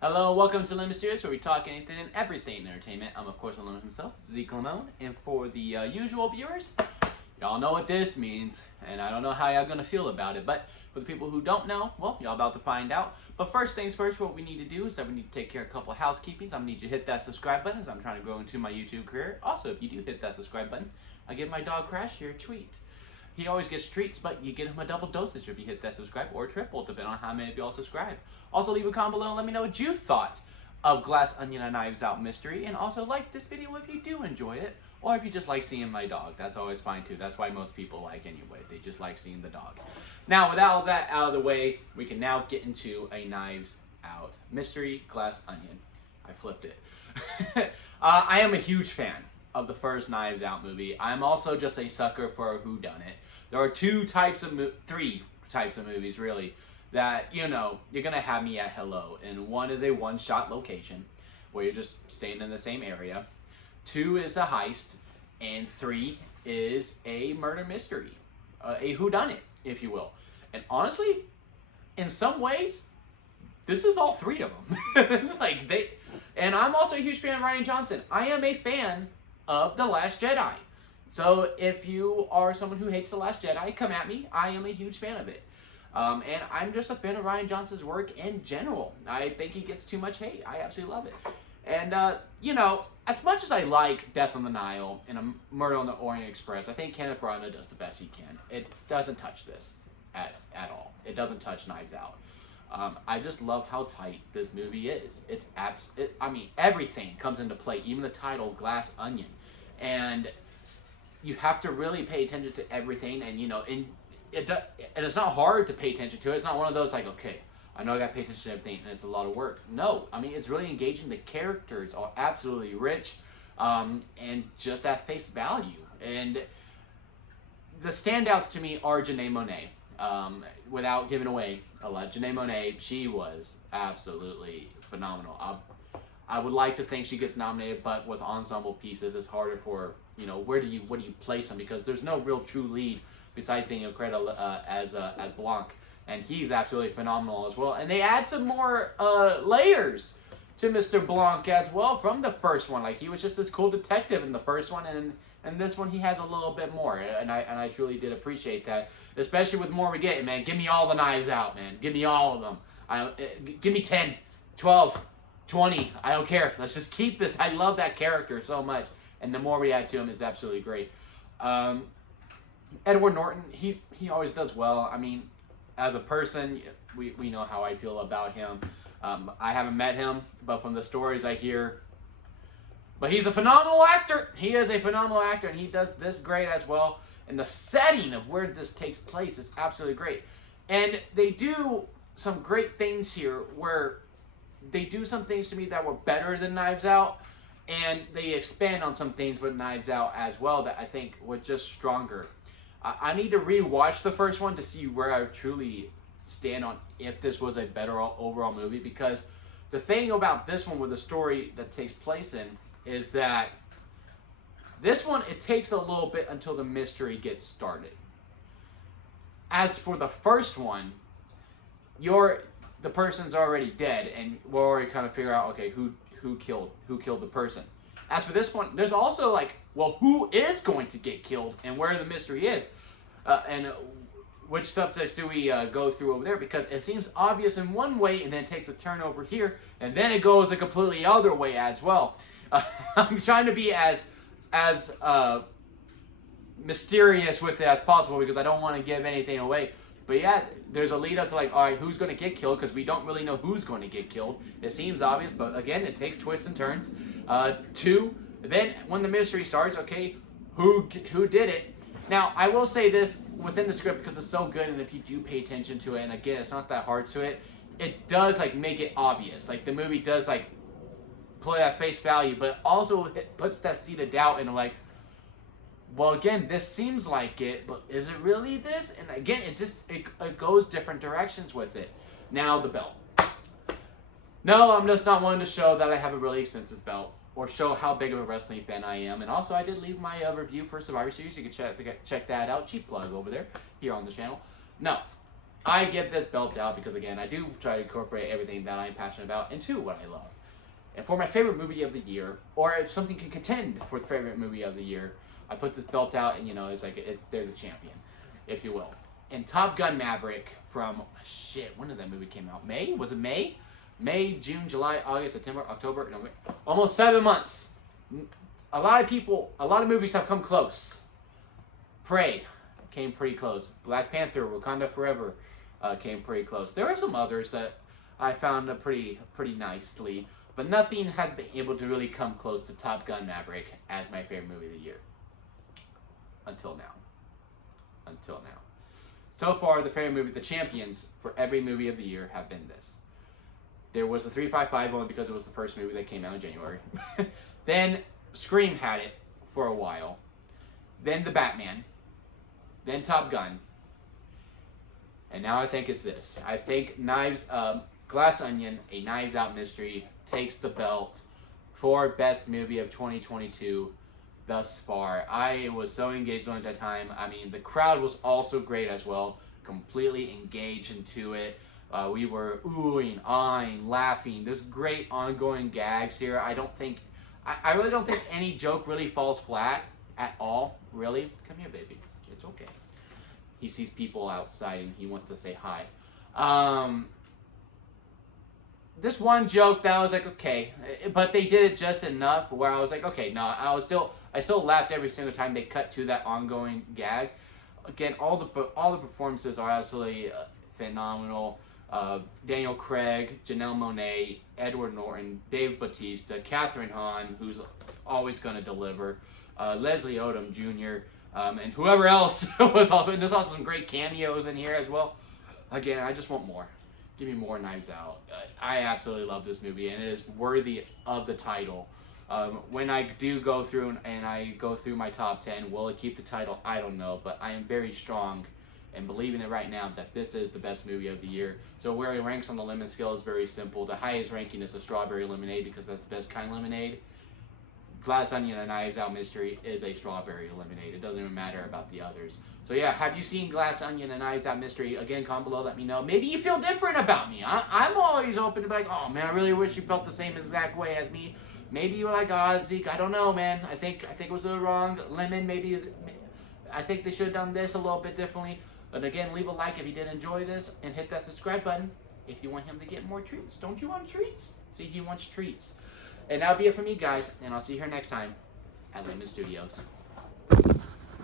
Hello, welcome to Lemon Mysterious, where we talk anything and everything entertainment. I'm, of course, Lemon himself, Zeke Lemon, and for the usual viewers, y'all know what this means, and I don't know how y'all gonna feel about it, but for the people who don't know, well, y'all about to find out. But first things first, what we need to do is that we need to take care of a couple of housekeepings. I'm gonna need you to hit that subscribe button as I'm trying to grow into my YouTube career. Also, if you do hit that subscribe button, I give my dog Crash here a treat. He always gets treats, but you get him a double dosage if you hit that subscribe, or triple, depending on how many of y'all subscribe. Also, leave a comment below and let me know what you thought of Glass Onion and Knives Out Mystery, and also like this video if you do enjoy it, or if you just like seeing my dog. That's always fine too. That's why most people like anyway. They just like seeing the dog. Now, with all that out of the way, we can now get into a Knives Out Mystery Glass Onion. I flipped it. I am a huge fan of the first Knives Out movie. I'm also just a sucker for a whodunit. There are three types of movies really that, you know, you're gonna have me at hello. And one is a one-shot location where you're just staying in the same area. Two is a heist, and three is a murder mystery, a whodunit, if you will. And honestly, in some ways, this is all three of them. And I'm also a huge fan of Rian Johnson. I am a fan of The Last Jedi. So if you are someone who hates The Last Jedi, come at me. I am a huge fan of it. And I'm just a fan of Rian Johnson's work in general. I think he gets too much hate. I absolutely love it. And, you know, as much as I like Death on the Nile and A Murder on the Orient Express, I think Kenneth Branagh does the best he can. It doesn't touch this at all. It doesn't touch Knives Out. I just love how tight this movie is. I mean, everything comes into play, even the title, Glass Onion. And you have to really pay attention to everything, and you know, and it's not hard to pay attention to it. It's not one of those like, okay, I know I got to pay attention to everything, and it's a lot of work. No, I mean, it's really engaging. The characters are absolutely rich, and just at face value. And the standouts to me are Janelle Monáe. Without giving away a lot, Janelle Monáe, she was absolutely phenomenal. I would like to think she gets nominated, but with ensemble pieces, it's harder for, you know, where do you place him, because there's no real true lead besides Daniel Craig as Blanc, and he's absolutely phenomenal as well. And they add some more layers to Mr. Blanc as well from the first one. Like, he was just this cool detective in the first one, and this one he has a little bit more, and I truly did appreciate that, especially with the more we get. Man, give me all the Knives Out, man. Give me all of them. Give me 10, 12. 20, I don't care. Let's just keep this. I love that character so much, and the more we add to him is absolutely great. Edward Norton, he always does well. I mean, as a person, we know how I feel about him. I haven't met him, but from the stories I hear, but he's a phenomenal actor. He is a phenomenal actor, and he does this great as well. And the setting of where this takes place is absolutely great. And they do some great things here where they do some things to me that were better than Knives Out, and they expand on some things with Knives Out as well that I think were just stronger. I need to re-watch the first one to see where I truly stand on if this was a better overall movie, because the thing about this one with the story that takes place in is that this one, it takes a little bit until the mystery gets started. As for the first one, the person's already dead, and we'll already kind of figure out, okay, who killed the person. As for this one, there's also like, well, who is going to get killed, and where the mystery is, and which subjects do we go through over there, because it seems obvious in one way, and then it takes a turn over here, and then it goes a completely other way as well. I'm trying to be as mysterious with it as possible, because I don't want to give anything away. But yeah, there's a lead up to like, all right, who's going to get killed? Because we don't really know who's going to get killed. It seems obvious, but again, it takes twists and turns. Two, then when the mystery starts, okay, who did it? Now, I will say this within the script, because it's so good, and if you do pay attention to it, and again, it's not that hard to it, it does like make it obvious. Like, the movie does like play at face value, but also it puts that seed of doubt in, like, well, again, this seems like it, but is it really this? And again, it goes different directions with it. Now, the belt. No, I'm just not wanting to show that I have a really expensive belt, or show how big of a wrestling fan I am. And also, I did leave my review for Survivor Series. You can check that out. Cheap plug over there, here on the channel. No, I give this belt out because, again, I do try to incorporate everything that I'm passionate about into what I love. And for my favorite movie of the year, or if something can contend for the favorite movie of the year, I put this belt out, and, you know, it's like they're the champion, if you will. And Top Gun Maverick from, when did that movie came out? May? Was it May? May, June, July, August, September, October, November. Almost 7 months. A lot of movies have come close. Prey came pretty close. Black Panther, Wakanda Forever came pretty close. There are some others that I found pretty nicely, but nothing has been able to really come close to Top Gun Maverick as my favorite movie of the year. Until now. So far, the favorite movie, the champions for every movie of the year have been this. There was a 355 only because it was the first movie that came out in January. Then Scream had it for a while. Then The Batman. Then Top Gun. And now I think it's this. I think Glass Onion, A Knives Out Mystery, takes the belt for best movie of 2022 thus far. I was so engaged during that time. I mean, the crowd was also great as well. Completely engaged into it. We were oohing, ahhing, laughing. There's great ongoing gags here. I really don't think any joke really falls flat at all. Really? Come here, baby. It's okay. He sees people outside and he wants to say hi. This one joke that I was like, okay, but they did it just enough where I was like, okay, no, I still laughed every single time they cut to that ongoing gag. Again, all the performances are absolutely phenomenal. Daniel Craig, Janelle Monáe, Edward Norton, Dave Bautista, Catherine Hahn, who's always going to deliver, Leslie Odom Jr., and whoever else was also. And there's also some great cameos in here as well. Again, I just want more. Give me more Knives Out. I absolutely love this movie, and it is worthy of the title. When I do go through and I go through my top 10, will it keep the title? I don't know, but I am very strong and believing it right now that this is the best movie of the year. So where it ranks on the lemon scale is very simple. The highest ranking is a strawberry lemonade because that's the best kind of lemonade. Glass Onion and Knives Out Mystery is a strawberry lemonade. It doesn't even matter about the others. So yeah, have you seen Glass Onion and Knives Out Mystery? Again, comment below, let me know. Maybe you feel different about me. I'm always open to be like, oh man, I really wish you felt the same exact way as me. Maybe you were like, oh Zeke, I don't know, man. I think it was a little wrong. Lemon, maybe. I think they should have done this a little bit differently. But again, leave a like if you did enjoy this, and hit that subscribe button if you want him to get more treats. Don't you want treats? See, he wants treats. And that'll be it for me, guys, and I'll see you here next time at Lemon Studios.